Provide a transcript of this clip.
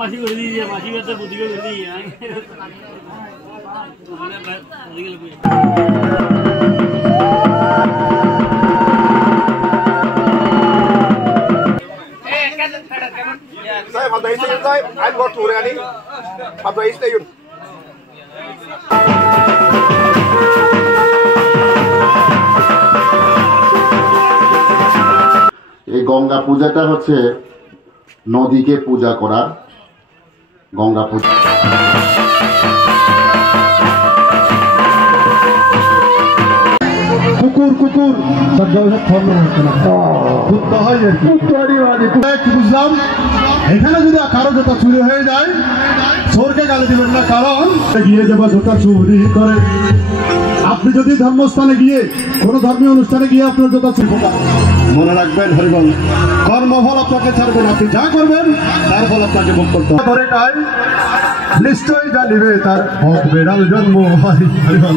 মাসি করে দিয়ে মাসি তো বুদ্ধি করে দিয়ে Saya Pak Dai Stayun saya, I'm going to Rani. Pak Dai Stayun. এই গঙ্গা পূজাটা হচ্ছে নদীকে পূজা করা গঙ্গা পূজা। কুকুর কুকুর বুঝলাম এখানে যদি কারো জুতা চুরি হয়ে যায় চোরকে গালি দিবেন না, কারণ গিয়ে যাবা জুতা চুরি করে। আপনি যদি ধর্মস্থানে গিয়ে কোনো ধর্মীয় অনুষ্ঠানে গিয়ে আপনার জুতা চুরি মনে রাখবেন হরিবল কর্মফল আপনাকে ছাড়বেন, আপনি যা করবেন তার ফল আপনাকে ভোগ করতে হবে। নিশ্চয়ই যা নিবে তার বেড়াল জন্ম হরিবল।